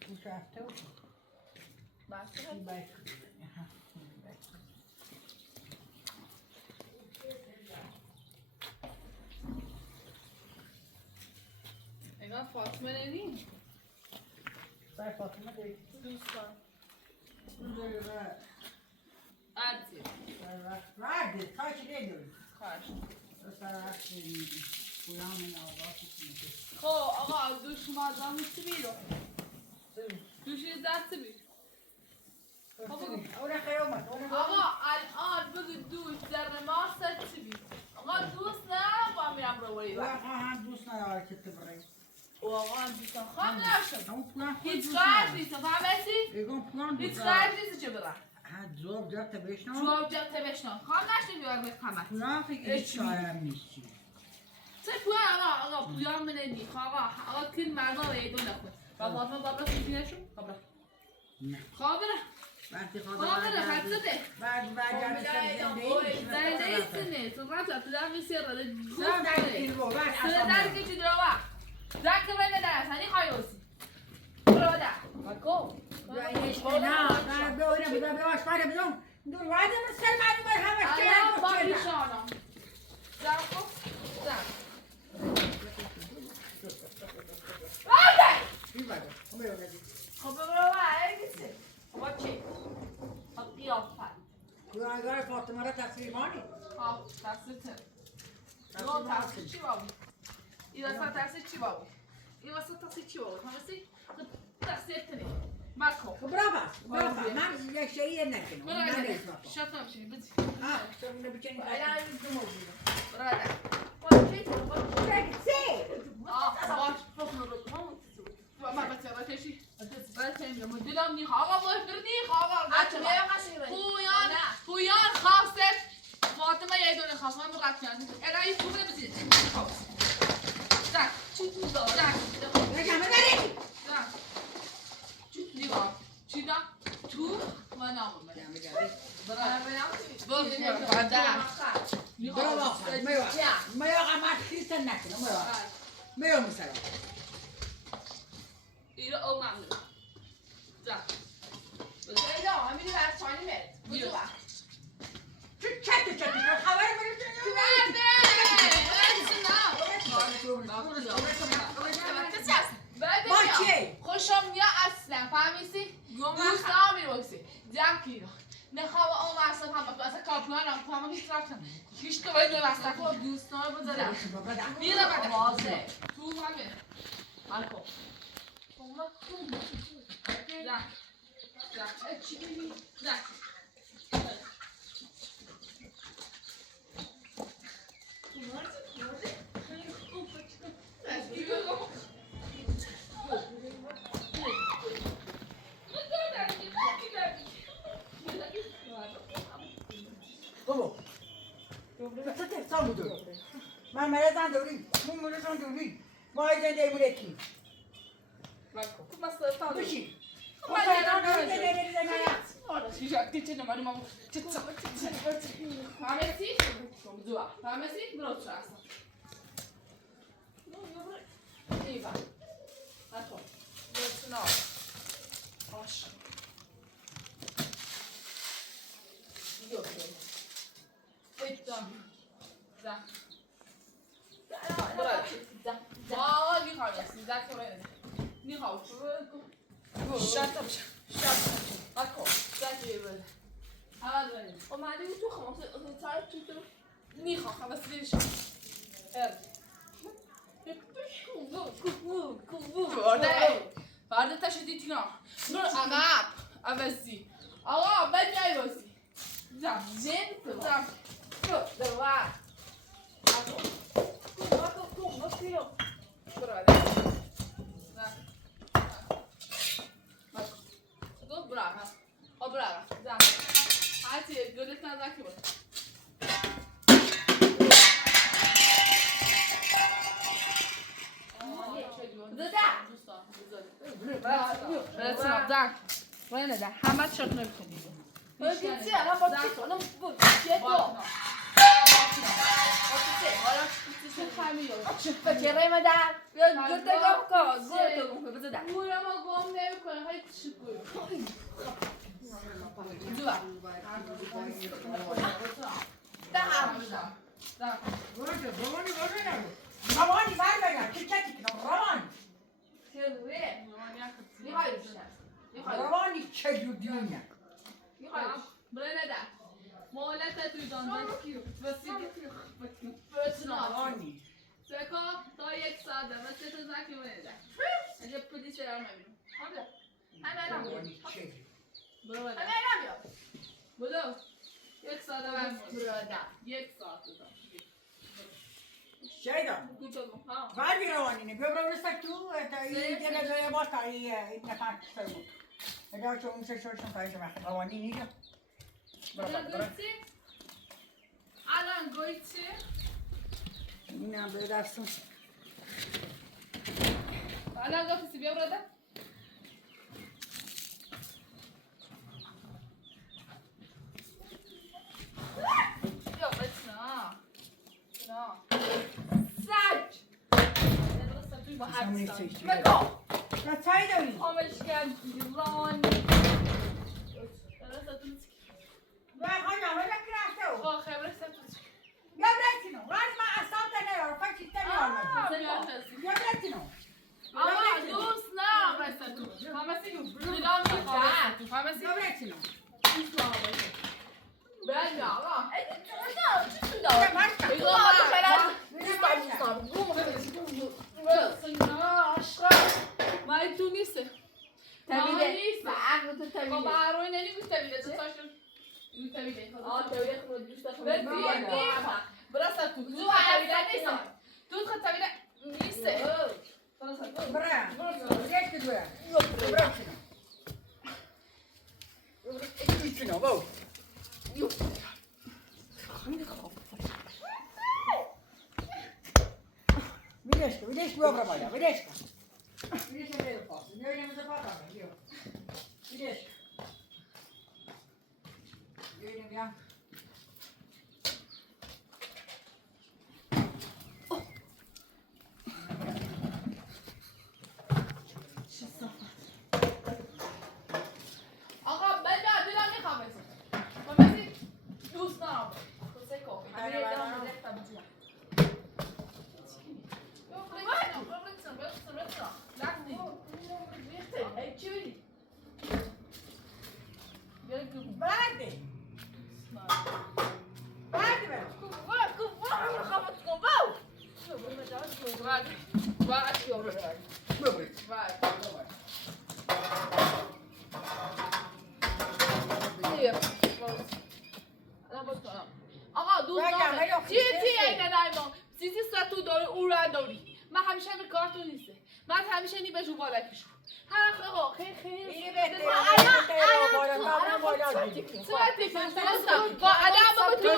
پوش رفته بود بسته اینا فاطمه نمیم سر فاطمه داری دوستان عدی عدی تا چی دیدوی خواهش سر وقت پولام این آقا خب آقا دوش مادام چی بیرو دوشی دست بیر اون خیلی اومد آقا الان بگو دوش در ماست چی بیر آقا دوست نه با میرم رو بری آقا هم دوست نداره که تبری آقا هم دوستان خواب نشد همون پولان خود هیچ دوست قرد نداره نیست فهمیدی؟ بگم پولان هیچ دوست قرد نیست چه برم جواب جاب بشنو جواب جب تبشنم خواب نشد بیار بکنم پولان فکر هیچ چارم نیستی چه پویا آقا پویا منه نی آقا کن مردا و ایدو نخود و فاطمه بابا سیزی نشو خبره نه خبره وقتی خبره حدسته بعد جاب زنده ایستنه تو راجع تو در میسی را زن در این رو بعد تو در که چی دروا زن که بینه در سنی خواهیوسی برو در بکو نه ببینم به آشپاره بدون دو وعده من سر معنی بر همش که الان با ایشانم زن خب زن بله خب برو بر ایسته خب چی خب قیافت اگر فاطمه را تسلیمانی ها ترسیته نه ترسی چی بابو این واسه ترسی چی بابو این واسه ترسی چی بابو همسی ترسی اتنی مکو برافو من یک شیء نکنم برو شات نمیشی بدی تو نبیچنی الان دو موجود برو ده باش چی باش فکر رو ما بتشی بتشی دلم نیخ آقا باش برنی آقا پویان خواستت فاطمه یه دونه خواست من بقید کردم اگر این خوبه بزید زن چی تو دار زن نگمه برید نگاه چی دا تو و نامون برو میاقا من خیستن نکنم میاقا مثلا ایره او ممنون زن ایلا همیدی بر پایین مرد بودو بر چه خبر با چی؟ خوشم نیا اصلا فهمیسی؟ دوست هم میروسی جمعی رو نخواه اون واسه هم واسه کارپیان هم پاهم هیچ رفتن هیچ تو باید واسه تو دوست ها بذارم میره بده بازه تو همه الکو زن چی ببین زن بابا تو سام بودو من مرزان دوری من مرزان دوری ما ایدن دیمونه کی بشی Shut up. Akko, zeg je even. اومدی تو خمسه ساعت تو میخوام خمسه دیش فردا تشدید تینا برو عقب عوضی آقا بد نیوازی زم زن زم دروا Brava, da. Hadi göletler takip et. Da. Böyle de hemen çökmek için. Böyle gitsin ama baktık onun bu şey bu. حالا چه خمیه؟ بچه رای مادر بیا گرده گم کن گرده گم کن بذار گورم گم نمیکنم روانی برگرد که کسی کنم روانی روانی چه دیونه مهلت توی دانده روانی سکا تا 1 ساعت و 3 تا زکی بنده اینجا پلیس رو میبینم روانی چه برو بده بدو 1 ساعت و 1 ساعت شایدم ولی روانی نه بیا برو تو تا این که جای باش تا این نفر کشته بود اگر چون میشه شوشم تایش من روانی نیست برو الان گویچه اینم به دستم الان گفتی بیا برده یا بسنا سج با هر بگو نه تایی داری خامش کرد دیلان و خواهی همه نکرفته او با خبره ستون یا برکنو ولی من اصاب تنه رو فکر تنه یا برکنو اما دوست نه بستون همه سیگو دیلان میخواد همه سیگو یا برکنو بله آقا یا مرکن ما تو نیسته طبیعه و عقل تو با طبیعه باروی نمیگوش طبیعه چه تاشون طبیعه طبیعه خود دوست داشتم براسته تو طبیعه نیست تو طبیعه نیسته برا یک دوره برکنو برکنو باو Видишь, добро, моя, видишь? Видишь, я не запал. Я не запал, видишь? Видишь, я. آقا بده دلم میخوام بسه من دوست دارم تو سکو همین دارم رفتم بجا Vade! Vade, velho! آقا دوست دارم چی اینه دایما سیسی ستو داره او را داری من همیشه به کارتون نیسته من همیشه نی به جو بالا کشو هر آقا خیلی Vieni, vedi, با ادب با تو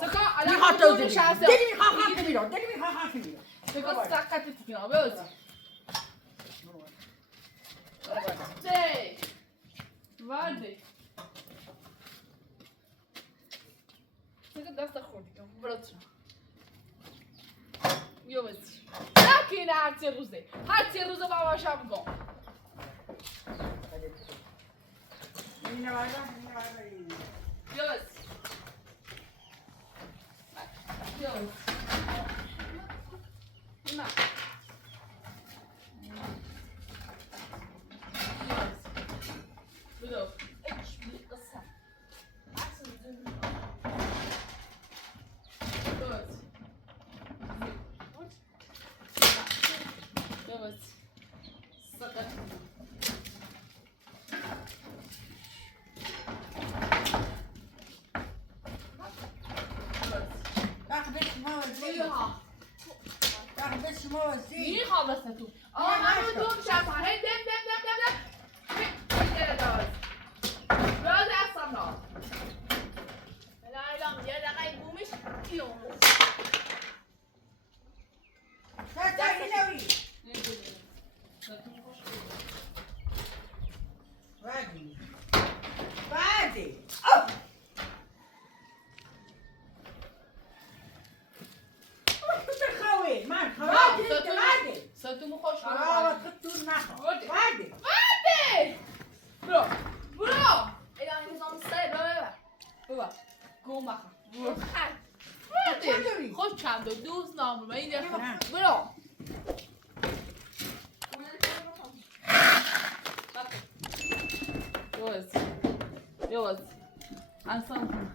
سکا ادب با تو شاسته سکا سکت تیکنا بیوز تی وارد سکا دست خوردی برات بیوز نکنه هر تی روزه با باشم گم بیوز بیوز نه بدو میخوام بسه تو آقا من رو دوم شد هی دم بگره دارد باز اصلا دارد الان یه دقیقه بومش کیوم ستون خوش آه، تو نخوا. وارده. برو برو الهی نظام سر بابا گم بخواه برو چند داری؟ خوش چند دو دوست نامرو من این نه. برو یواز انسان کن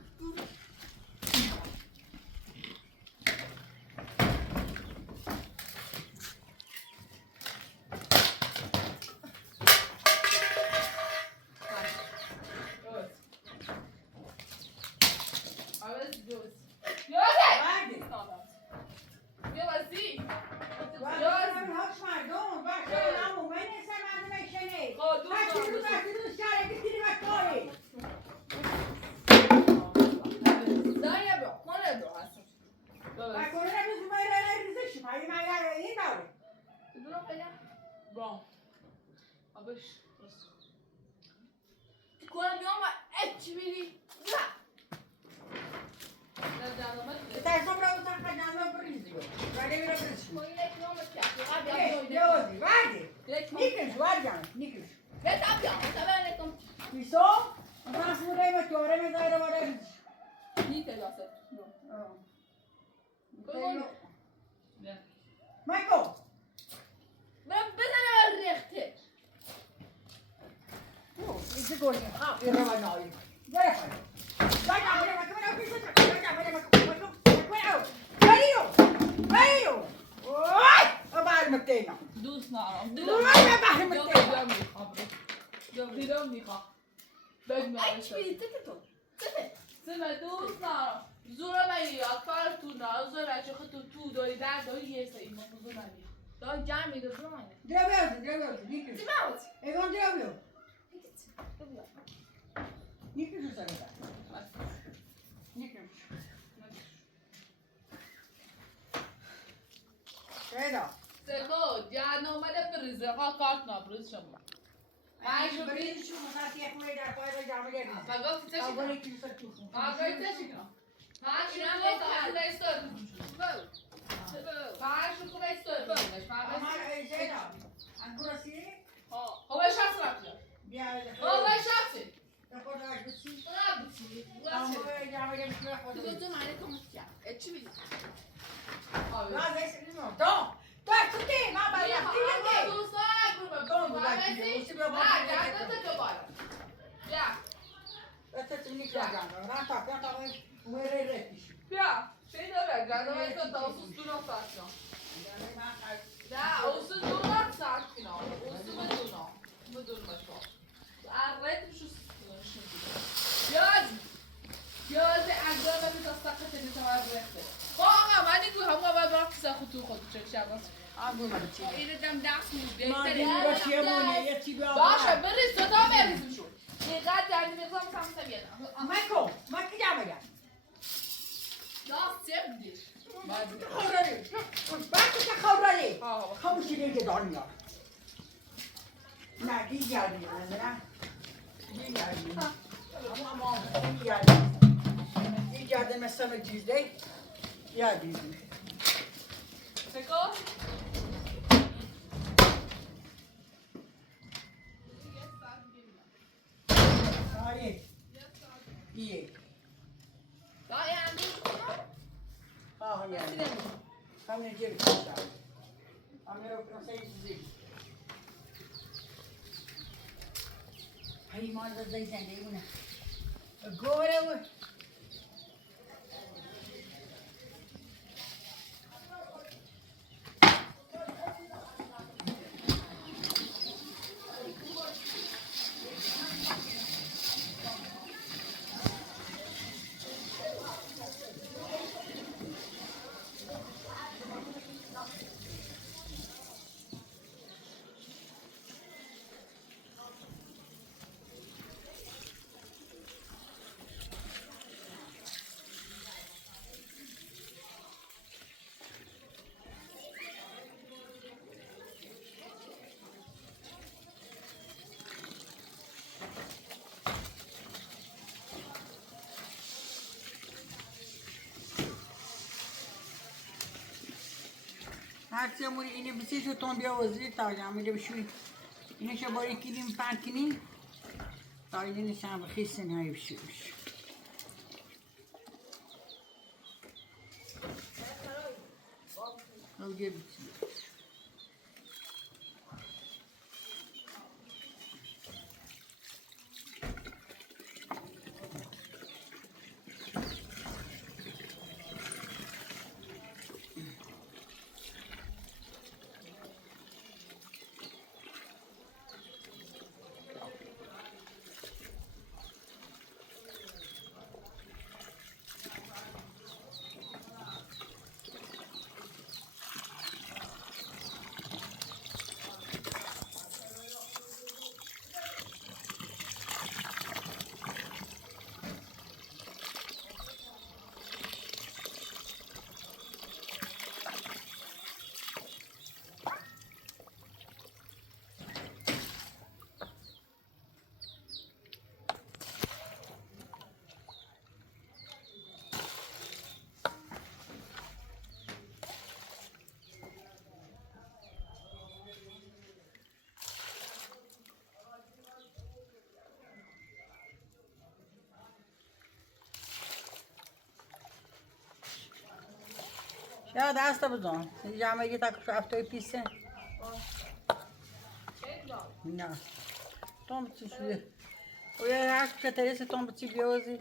Bom. Abaş. کنم بیام و اچ بیری Michael! بزنه بر ریخته Isso coisa. Ah, eu não vai não. Vai, vai. Vai, دوست نارم دیدم میخوام اچ بیری تته تو تته سمه دوست نارم زورا میاد کار تو نه زورا چه تو داری در داری یه سری ما زور نمیاد دار جمع میده برو منه Drabeu. تیموت É igual drabeu. ببیا Niks zo zeggen. Niks. Kijk سکو جان اومده بریزه ها کارت نبریز شما Mas o brilho de uma tá aqui com ele agora vai dar uma olhada. بگو چه Agora شکن aqui isso aqui. بگو چه شکن معاشو خدا استاد معاشو خدا استاد Mas é não. Agora sim. هو شخص رفته Viaja. هو شخصی Depois da gente. رفتی Vamos já vai dar uma تو olhada. تو منه کمک کرد اچ بیری Lá vem não. Tom. Tô aqui, vai vai. Aqui. Tom, daqui. Você vai بیا Eu tô te ligando. Lá tá, tá um errete. بیا چه داره گردم تو تاسوس تو نفسم نه اوسو دو نفسم کنا اوسو بدون باشو ارت شو یاد اگرم به تاستاقه تنی تو رفته آقا من اینو هم باید برم کیسه خود چه شباس Agora não tinha. اینو دم دست مو Mas بهتره eu tinha mulher, eu tive باشه بریز تو تا بریز شو اینقدر در میرزم سمت بیادم Michael, mas que diabo é? داست سیم دیر Khawrali. Bak ki khawrali. آه Khamushine ke doniya. Na ki geldi yana. Ki geldi. Ama ki geldi. Ki geldi mesela cizde. Ya dizdi. سکو Hayır. İyi. دار یعنی Ah yani. Hamle cebi kasa. Amir o kasayı çizdi. Hayır mağaza zeyten değil mi? Gore bu. هرچی موری اینه بسیج و تون بیا وزیر تا جا میره بشوی اینه شو باری کلیم پنج کنی Dayının sen bakıyorsun hay bir şeymiş. Al gel bitsin. Ya dست بزن. جامعه یه تا کفته پیسه. نه. Tom ci szły. O ja jak przeteresy tom ci wiozy.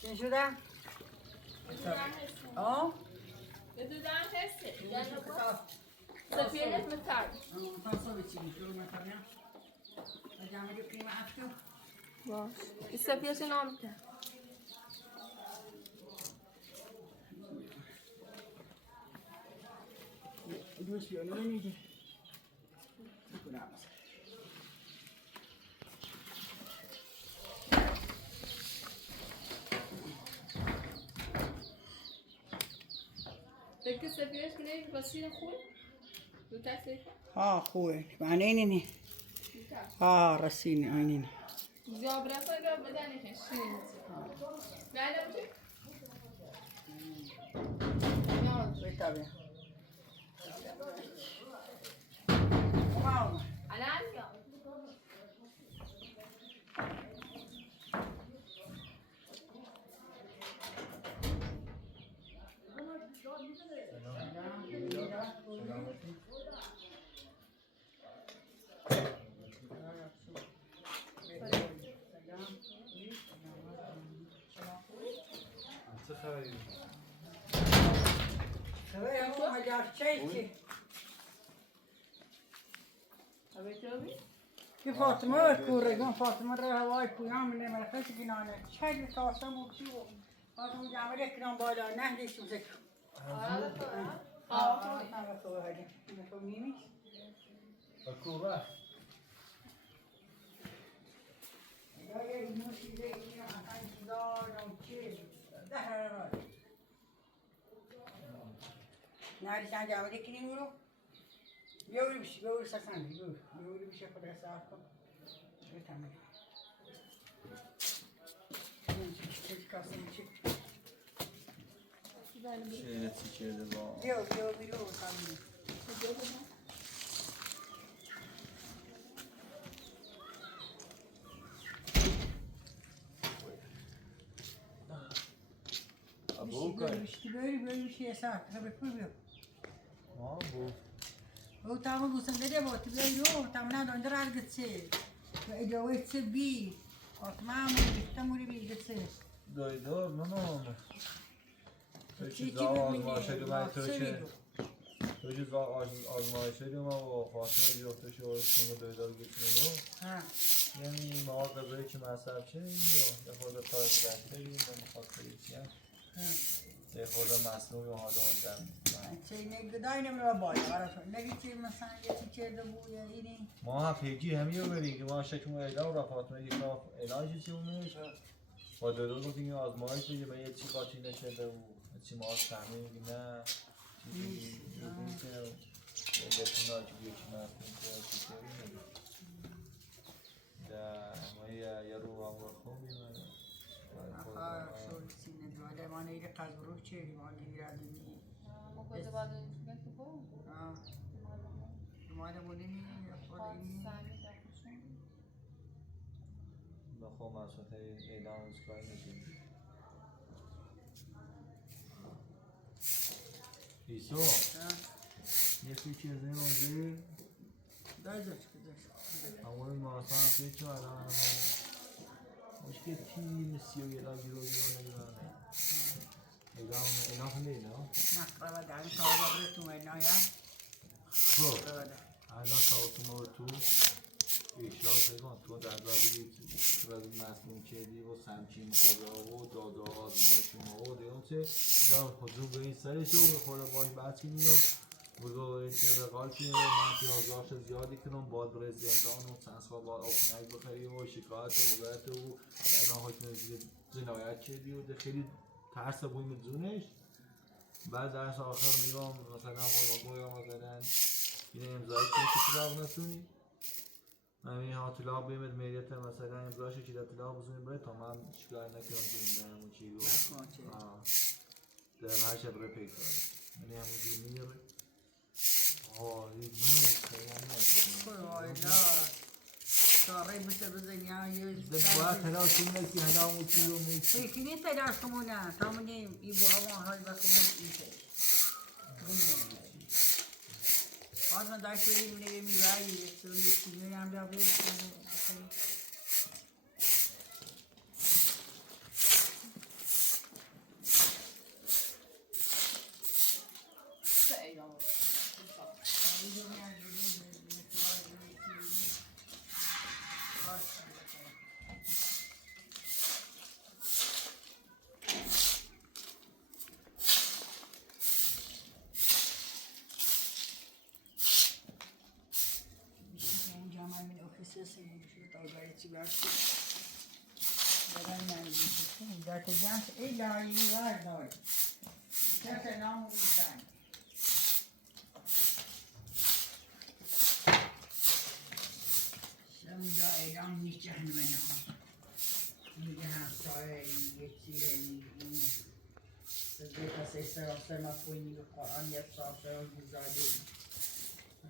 چی شده؟ آه؟ بدودن حسه سفیر اسم تر تاسو چی میشه مثلا؟ جامعه prima actu. باش این سفیرش نام ده دوست بیانو نمیده. بکنم. فکر سفیرش کنه وسیله خوب دو تسلیح ها خوبه معنی اینه ها رسینه اینه زیاد رفت اگر بدنی خشین بعدم چی؟ بتابه واو الان یا که فاطمه کورگان فاطمه را هوای پویان من مرخص بینانه چه کاسم و چی و فاطمه جامعه اکرام بالا نه دیشم سکر یا یه نوشیده این اصلا چیزا چی ده را نهاری sen devam edekini vuru. Yorulmuş, yorulsa sen de yor. Yorulmuş kadar saat kal. Evet tamam. Çek kalsın çek. Şöyle çiçeği var. Yok yok bir yok tamam. Bu kadar. İşte böyle bir şey saat. Tabii yapıyor. Ha bu. O tamam bu sen de bak böyle yok tamam ne döndür al gitse. Ve ecavetse bir. Tamam tamam bir gitse. Doydor ne oldu? چی چیز چی آزمایش ببینی؟ من تو واکسن چه؟ می‌دو. تو چیز آزمایش شدیم و فاطمه گرفته شو تیم دویدار گیتونو. ها. یعنی مواد غذایی که مصرف شدیم یا خود تایز بکتری و مخاطر ایشیم ها. یه خود مصنوعی و هادان دم. چه نگدای نمی‌ره باید. آره نگی چی مثلا یه چی ده بوی اینی. ما هم پیجی همیو بریم که ما شکم ایلا و فاطمه یک راه علاجی چی اونش با دویدار گفتیم آزمایش بدیم یه چی قاطی نشده و چی ما از فهمیم نه چیزی که بتونه که یکی مفهوم کنه ما یه رو هم رو خوب میمونه آخه شور سینه دوله ما نیره قزبرو چه ما نیره دنی مگه بعد اینکه که بود ما نمونی خود اینی بخوام مسئله اعلام اسکای نشید ایسو یه فیچر زیر اونجا دایزش کدش اول مارسان فیچر الان مشکل تیم سیو علاجی رو نمیدونه اعلام نیست نه نقربه داریم کار براتون اینایا خب الان کارتون تو ایشان بگم تو در بابی تو از مسئول کردی و سمچین خدا و دادا آزمایش ما و دیگه چه یا خودرو به این سرش و خود باش بحث کنید و بگو چه بقال که من پیازاش زیادی کنم باید برای زندان و سنسخواه باید آفنک بخری و شکایت و مگایت و الان حکم جنایت کردی و خیلی ترس بویم زونش بعد درس آخر میگم مثلا خود یا مثلا این امضایی که کتاب نتونی همین ها طلاق بیمت میلیت مثلا امضاش که در طلاق بزنیم برای تا من شکایت نکنم که این همون چی رو در هر شب رو پیک کنم یعنی همون چی میگه آری نونی خیلی هم نکنم خدا ساره بسه بزنیا یه باید تلاش کنیم که هنه همون چی رو میگه فکری تلاش کنونه تامونیم ای بابا حال بکنیم ایشه بعد من داشت بریم نگه میوایی یه چیزی هم را بریم چی برسی بدن نمیدونی در تجانس ایلایی ورداری کس نامو میشن شمودا اعلام میشن منها میگه همسایه میگه چیه میگه سزده کسی سراسر مفهومی میگه قرآن یه سراسر و گزاده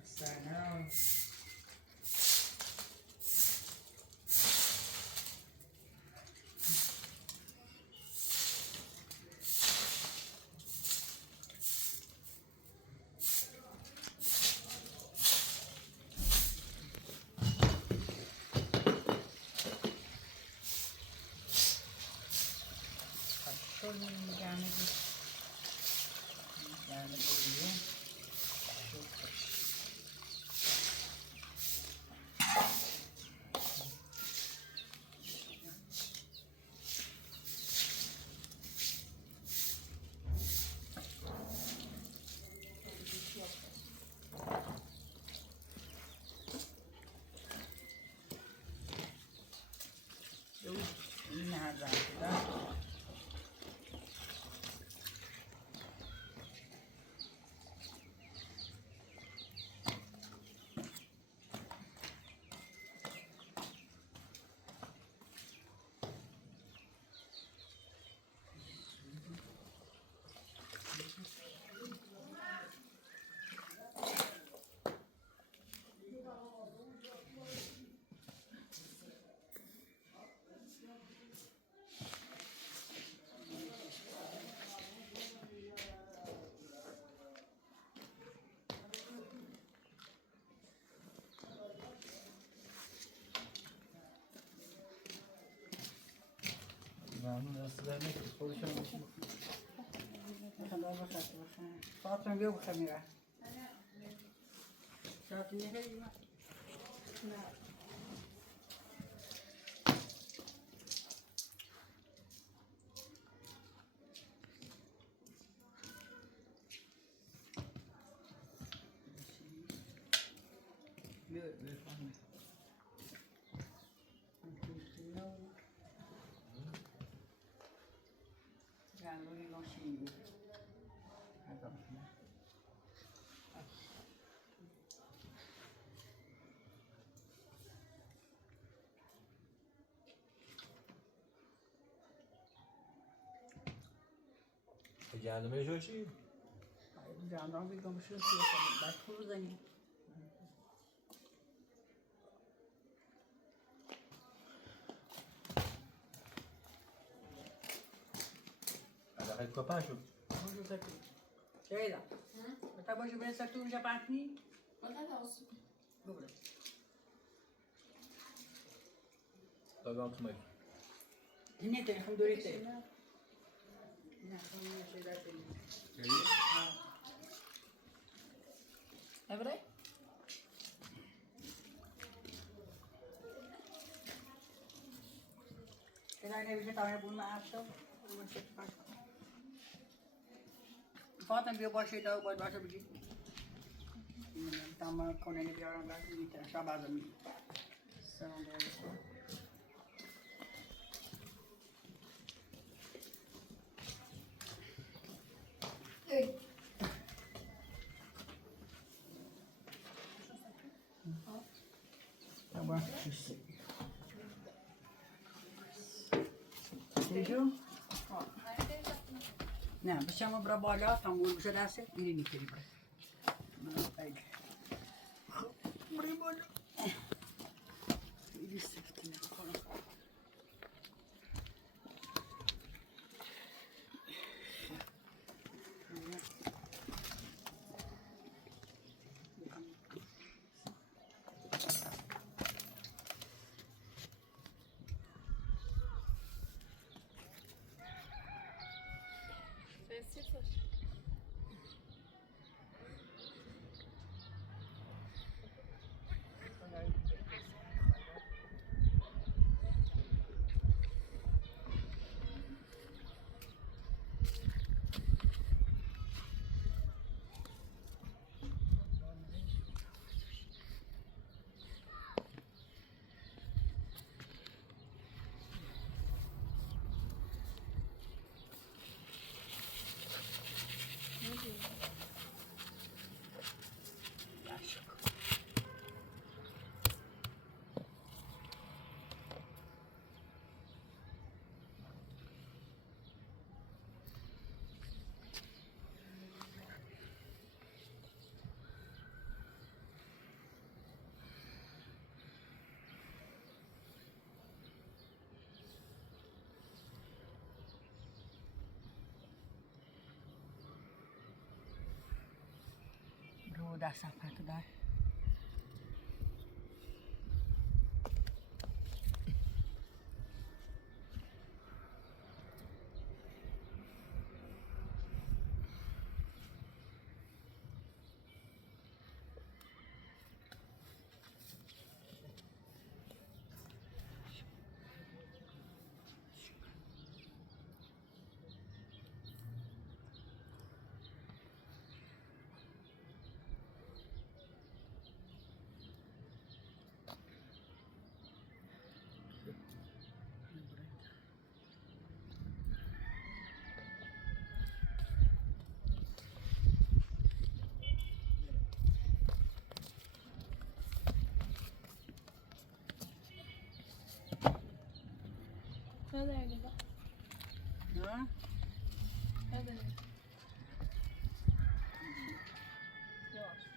اصلا ممنون استفاده نکنید خودشان باشید خدا بخیر فاطمه بیا بخیر میره ساعت میره گندمه جاشی؟ جاندام بیگم شد بعد فرو زنی علاقه کپا شد Možu se tu. Čejda. Tak može bude se tu že pátní? Dobre. دادم تو مگه Ne, to nechám do ryty. Ne, to mě čejda čejda. Every? Čejda nevíš, že tam nebudu na to? Fátem bia başı da baş başa bir. Tam koneni biarım ben bir tane şabazım. Sen de. Ey. Tamam. Beijo. نه بشم برا بالا تموم بشه دسته میری میتونی برای برای بالا خیلی سفتی نکنم رو دستم پرت دار Ne derdi bak? نه Ne derdi? Yok.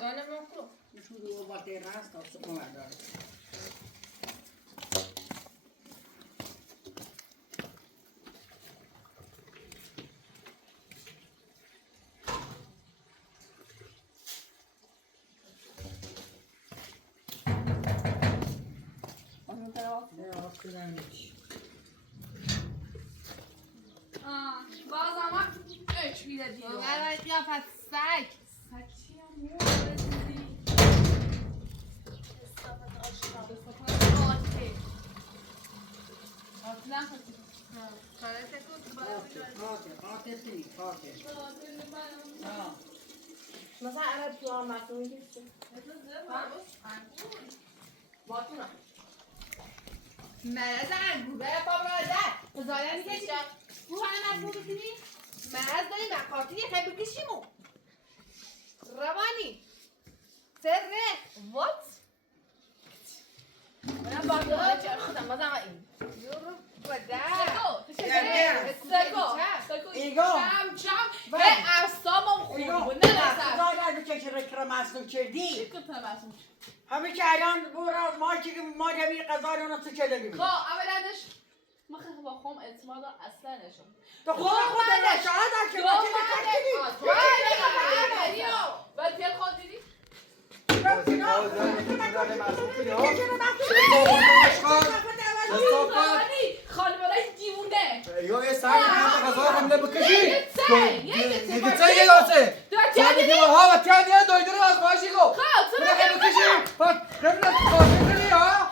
انا ماكو شو وقتی راست تا سکون داره. باز اما اش میده دیگه برای قیافت سگ سگ چی هم دیدی استفاده آشقا آتی آتی نخواستی مثلا عرب تو هم مفهومی نیست مرز انگوره با برادر بزارن کشی رو همه مفهوم بکنی مرز داری مقاطی خیلی بکشیمو روانی سره وات من با برادر خودم بازم این یورو سگو ایگو چم به اعصابم خوب بود نرسم داره که چه مصدوم کردی چی کتم اصلا همه که الان برو ما که ما جمعی قضا رو تو چه داریم خب اولش من خیلی با خودم اعتماد اصلا نشم تو خود شاهد که ما چه ولی پیل خود دیدی؟ خانواده دیوونه یا یه سنگ هم غذا حمله بکشی یه سنگ دیگه چه یه گاسه دیگه ها و تیان یه دویدون رو از باشی گو خب بره خیلی بکشی پس خیلی خواهی کنی ها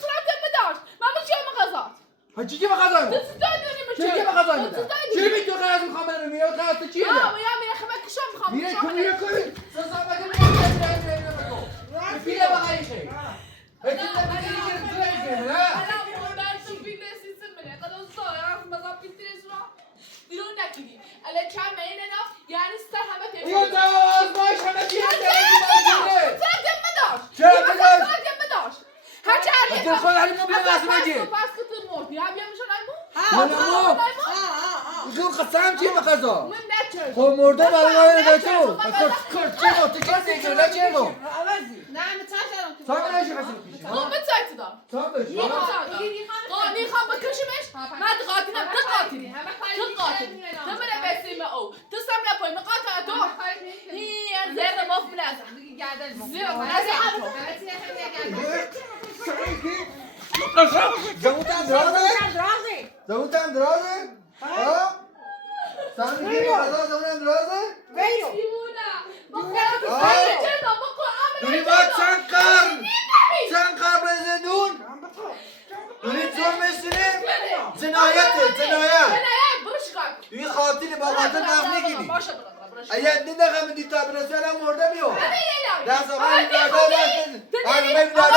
تو را دم داشت من بچه هم غذا ها چی به غذا میده؟ چی به غذا میده؟ چی میتونی غذا میخوام برم میره غذا تو چیه؟ میره خب کشم میخوام میره کنی میره کنی سازا بگم میره بگو پیله بخوایی خیلی قسم چی بخدا؟ خب مرده برای تو چه تو چه تو نه متشکرم تا من نشه قسم پیش من بتاعت دادم تا بشه میخوام بکشمش من قاتلم تو قاتلی تو قاتل تو بره بسیم او تو سم نپای مقاطع تو هی زیر ماف بلازم زیر زموتم درازه؟ ها؟ سامی غذا زمونم درازه؟ دوری باید چند قرن زندون؟ دوری چون میشینیم؟ جنایت دوری خاطری با قاتل نقل نگیری اگه دیده خمه دیتا برسه الان مرده بیو دست آقا این دادا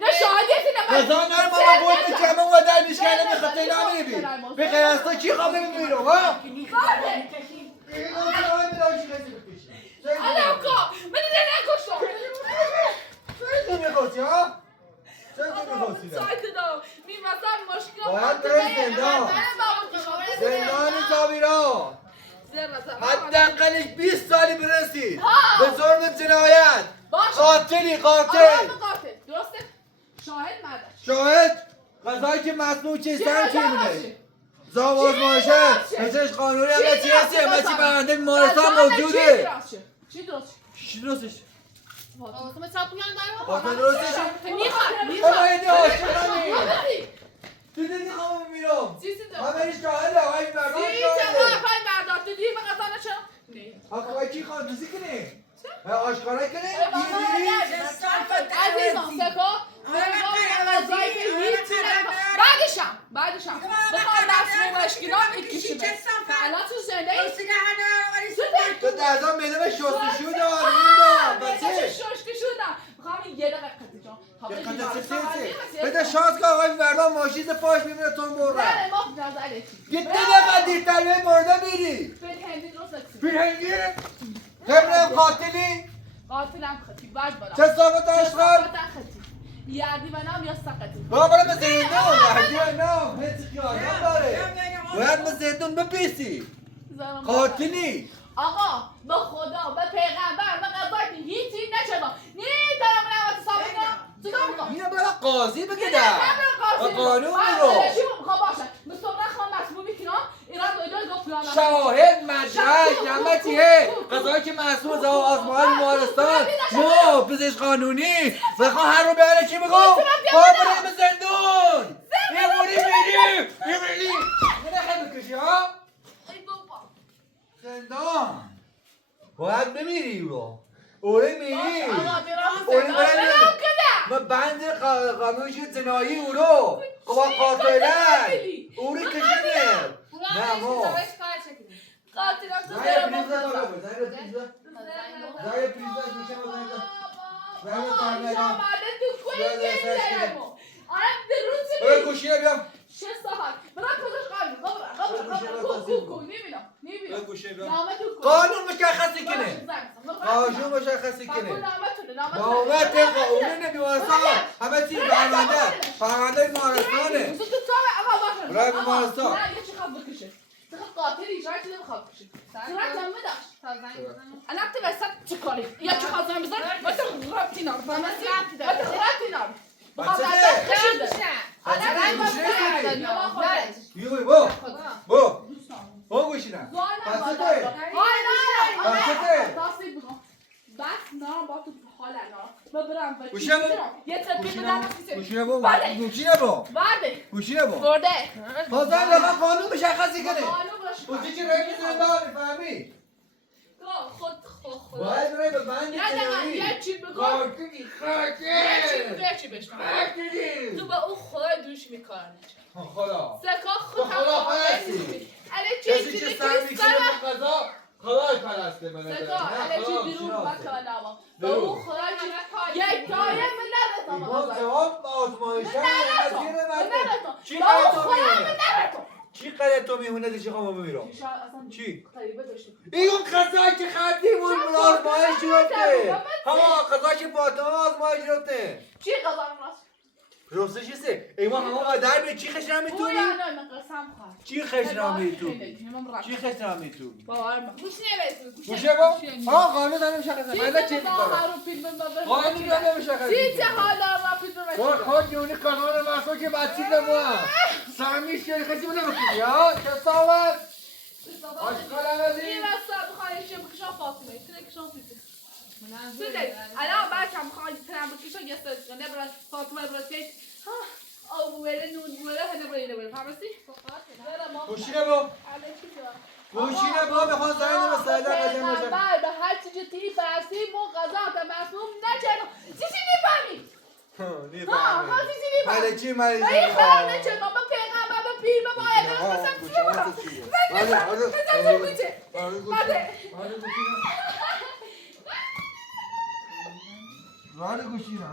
نه شهادیتی نه غذا نرم بابا بود بکمه و در میشکنه میخطه نمیری بی به خیاستا کی خوابه میمیرو ها؟ این دوتا های میداشی کسی بکشی علاقا من نکشتم چه نمیخواستی ها؟ چه نمیخواستی ده؟ سایت دارم میمثل مشکل باید برای زندان تابیرا حداقلش 20 سالی برسید به ظلم جنایت قاتلی قاتل درسته؟ شاهد مدرش شاهد غذایی که مصنوع چه سن چی میده زاواز ماشه مثلش قانونی هم چی هستی همه چی برنده بیمارستان موجوده چی درست؟ چی درستش؟ تو مثلا پویان دارم قاتل درستش؟ میخواد اما اینی عاشقانی تو دیدی خواه میمیرم همه ایش شاهده های مردم شاهده تو دیگه به قضا نشم؟ آقای کی خواه دوزی کنی؟ آشکاره کنی؟ عزیزان سکا بعدشم بخوام دست رو مشکلات بکشیم فعلا تو زنده تو درزا میدم شستشو دار بچه ششتی شدم میخوام یه دقیقه قطعی جان بده شانس که آقای مردم ماشیز پاش میمونه تون برده نه ما نظر یه دقیقه دیرتر به مرده میری هندی درست نکسی پیرهنگی؟ تبرم قاتلی؟ قاتلم خطی بعد برم چه صافت آشغال؟ یادی و نام یا سقطی بابا برم زنده و لحجی و نام هیچ خیالم داره باید به زندون بپیسی قاتلی آقا به خدا به پیغمبر به قضایت هیچی نشدم نیدارم نمت سابقا چیکار میکنم؟ اینو برای قاضی بگیدم و قانون رو چی میخوام باشه؟ مستقبل خواهم مسئول میکنم ایران دویدار گفت پلانا شواهد مدرک همه چیه قضایی که مسئول زوا آزمایش بیمارستان ما پزشک قانونی بخواه هر رو بیاره چی میگم؟ بریم به زندون یه موری میری نخواهی بکشی ها؟ ای بابا زندان باید بمیری رو اوره میری آقا میرم اوره زندان برم کده ما بند قانونش جنایی او رو قوا قاتلن اوره کشنه نه ما قاتلم تو زایر برم پریزا بالا بود زایر پریزا گوشه ما برای گوشیه بیام برای گوشیه بیام قانون مشخصی کنه قانون مشخصی کنه نامت قانون بیمارستان همه چیز پرونده بیمارستانه برای بیمارستان قاتلی جایی که نمیخواد بکشی سرعت هم بداشت الان تو وسط چی کنی؟ یا چه خواستم بزن؟ باید ربطی نار باید ربطی نار بخواد بزن کشیده یوی با گوشی نه بس نه با تو حال نه ببرم گوشی نبو یه ترپی بدم گوشی نبو گوشی نبو بعده گوشی نبو برده بازم لقا قانون مشخصی کنه گوشی چی رای زندان فهمی خود باید رای به بند یه چی بگو قاتلی یه چی بشنم تو به اون خدا دوش میکنه خدا سکا خود خدا پرستی کسی که سر میکنه به قضا خدای پرسته به نظر سکا چی بیرون بکنه ناما به اون خدا یک تایم ندارم جواب آزمایشه چی قدر تو میمونه دیگه خواهم بمیرم چی؟ این قضایی که خدیمون آزمایش رفته همه قضایی که فاطمه آزمایش رفته چی قضا راست رفته چیسته؟ ایما همه قدر به چی خشنم میتونی؟ چی خشنم میتونی؟ چی خشنم میتونی؟ گوشه با؟ ها قانون هم مشخصه من چی میکنم؟ قانون هم مشخصه خود یونی قانون محصول که بچی نموام سامیش که خیلی بوده بکنی ها؟ چه صاحبت؟ آشکال هم از این؟ الان بچم خواهی تنم بکشم یه سرچانه برای فاطمه برای او ولی نون ولی هنه برای نبرد فهمستی؟ گوشی نبا گوشی نبا بخوان زنی به سایده قضیه مشخص به هر چیزی تی فرسی مو قضا به مسئول نچنم چیزی نیفهمی مالی چی مالی چی خبر نچنم به پیغمبر به پیر به مایه بسم چی برم بسم گوچه بده ولی گوشی نه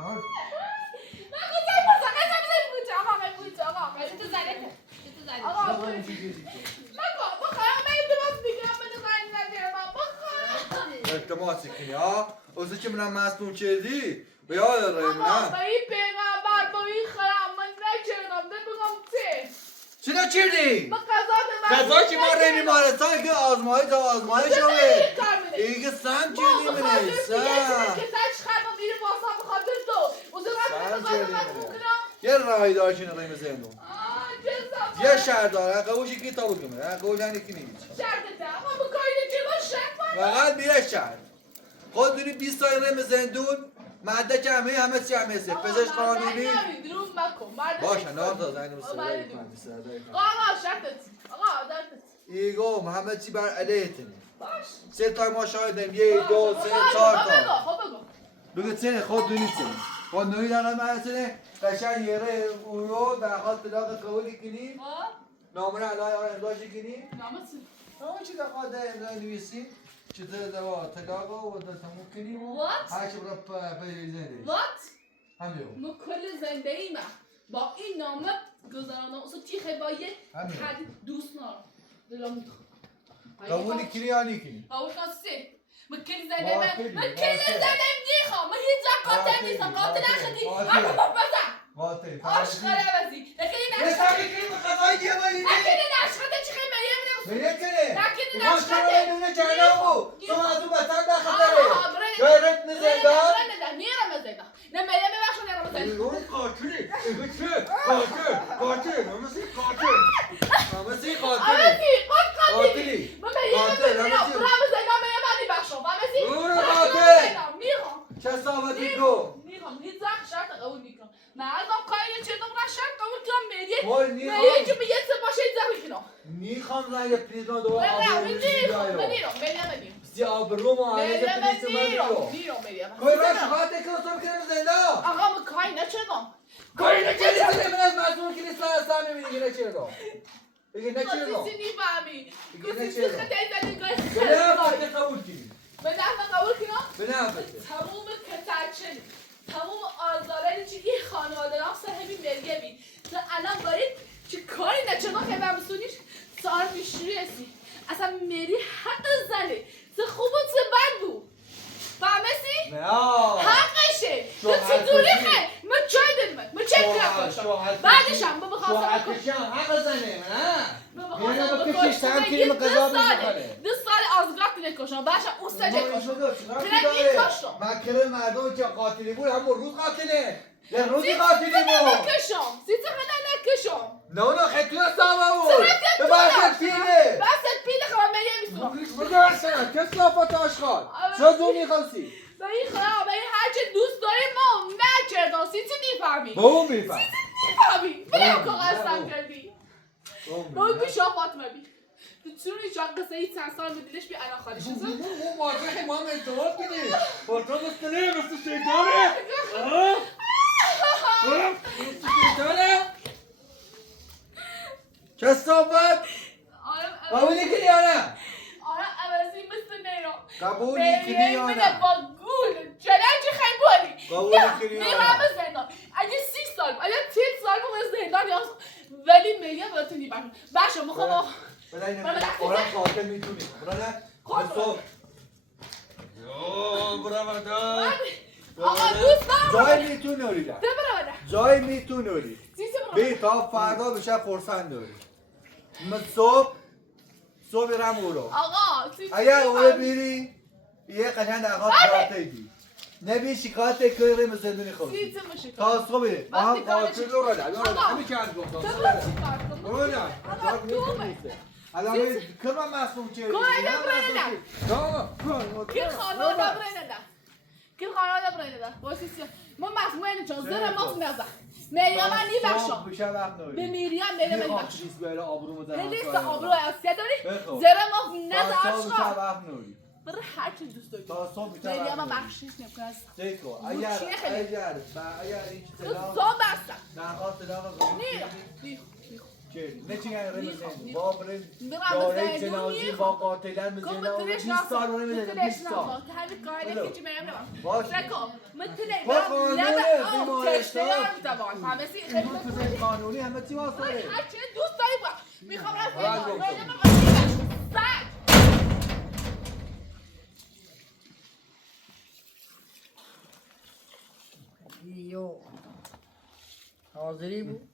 التماس کنی ها اوزی که منم مصدوم کردی به یاد داره منم با این پیغمبر با این خرم من نکردم ده بگم چه چی نکردی؟ با قضا قضا که ما رمی مارستان که آزمایی تا آزمایش همه ایگه سم کردی منه سم یه رای داشتی نقیم زندون یه شهر داره قبوشی که تا بکنه قبول یعنی که نیست فقط بیره شهر خود دونی 20 سال رم زندون مده که همه چی همه سه پزشک قانونی باشه نارتا زنی ایگو همه چی بر علیتنه سه تا ما شاهدیم 1 2 3 4 تا بگو چه خود دونی چه خود دونی دارم مرسنه قشنگ یه اون رو درخواست طلاق قبولی کنی نامره علای امضاش کنی اون چی درخواست امضای نویسی چطور دوا طلاق و تموم کنیم و هر چی برای پیزنده همین ما کل زنده ایم با این نامه گذرانم اصلا تیخه با یه دوست نارم دلم میخواد قبولی کنی یا نی کنی؟ قبول کسی من کل زنده من کل زنده نیخوام من هیچ جا قاتل نیستم قاتل نخدی همه بزن قاتل آشقاله بزی نکنی نشتم کنی به قضایی که باید نکنی نشخده چی چرا بدون جنابو شما از اون بسر در خطره آها برای یادت نزدن نیرم زیدا نه میرم ببخش نیرم زیدا اون قاتلی اگه چه قاتل همسی قاتلی من میرم برام زیدا میرم بخشم اون قاتل میخوام چه صحبتی کو میخوام هیچ وقت شرط قبول میکنم من از اون کاری چه دوباره شرط قبول کنم وای، میگه میخوام. میگه که یه سه باشه زمین کنم میخوام زنگ پریزان دو من آبرومو میرم سی آبرومو آنه که پریزان من میرم کوی را شکایت کنم کنم زنده آقا من کاری نچردم کاری نکردی من از مسئول کلیسا هستم میبینی که نچردم دیگه نچردم کسی نیفهمی دیگه کسی نچردم خیلی به نفت قبول کنی به نفت قبول کنم به نفت تموم کترچنی تموم آزارانی که این خانواده هم صاحبی ملیه بید تو الان باید چه کاری نچردم که بمسونیش سال بیشتری هستی اصلا مری حق زنه چه خوب و چه بد بود فهمسی؟ نه حقشه تو چطوری خیلی من چای داریم من چه کنم بعدش هم با بخواستم شوهرکشی هم حق زنه نه بکشش هم کلیم قضا میکنه 2 سال آزگاه نکشم بعدش اون سجه کشم من کرم مردم که قاتلی بود هم روز قاتله یه روزی قاتلی بود نکشم سیزه خدا نکشم نه خیلی سامه بود به بحثت پیده بحثت پیده خواهم میگه میسونم بگرسنه کس لافت آشغال چه زون میخواستی؟ به این خواهم به این هرچه دوست داریم ما نکردم سیزه نیفهمی با اون میفهم نیفهمی بیم که قسم کردی با اون پیشا فاطمه بی تو چون ایچ قصه ای چند سال میدیدش بی الان خالی شد اون واقعی ما هم ارتباط کنی فاطمه مستنه مثل شیطانه مثل شیطانه چه صحبت؟ قبولی کنی یا نه؟ آره عوضی مثل نیرم قبولی کنی یا نه؟ با گول چلنج خیلی قبولی نه کنی یا میرم نه؟ به زندان اگه 30 سال اگه 30 سال موقع زندان یا ولی میگه با تو نیبرم باشه میخوام برای اینه آرام قاتل میتونی برای نه؟ صبح برای نه آقا دوست دارم جای میتونی اوری در جای میتونی اوری بی تا فردا بشه فرسند اوری من صبح رم او رو آقا اگر اوره بیری یه قنیان در خواه قاطع دی نبی شکایت کنی ریم زندونی خودی تا صبح بیری آها قاتل رو را در همین که از گفتم برو نه الان کرم مصموم چه کل خانواده برای نده باشی ما مسموعه چون زر ما نزد مریم من نیبخشم به مریم مریم من نیبخشم هلیست آبرو اسیا داری زر ما نزد عشقا برای هر چی دوست داری مریم من بخشیش نمیکنه دیکو اگر این تو بستم نخواست داغ نیخ نه چی ریم با بریم داره جنازی با قاتلن میزنه 20 سال رو میزنه 20 سال همین قاعده که مریم نمیم باش رکو متنه با قانونه بیمارستان فهمیسی خیلی تو قانونی همه چی واسه هر چی دوست داری با میخوام از یو حاضری بود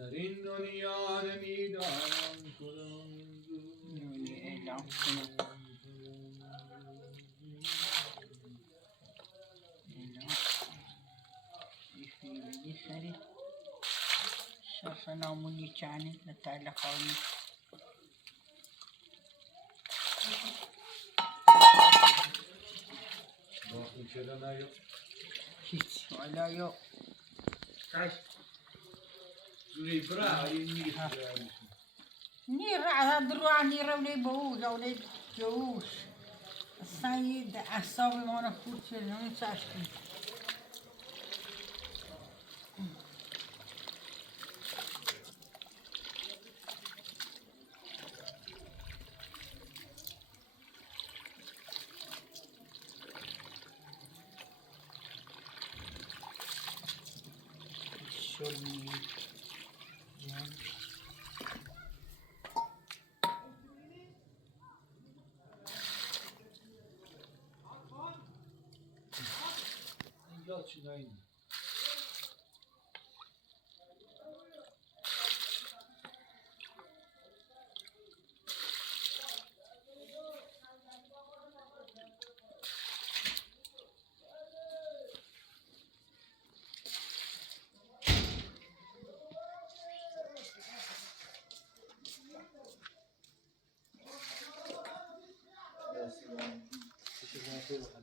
در این دنیا نمیدانم کدام اعلام کنم یه سری نامونی چانی نتایل خواهی باقی شده نگو هیچ والا یو زوری برا این نیر از دروانی رولی بو رولی جوش اصلا یه اعصاب ما رو خورد شد نمون چشم شلمی اینجا چیزایی نیست.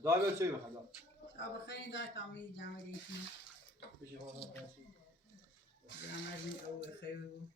دای به چی بخدا آب خیلی داشت آمی جمعه دیشون جمعه این او خیلی بود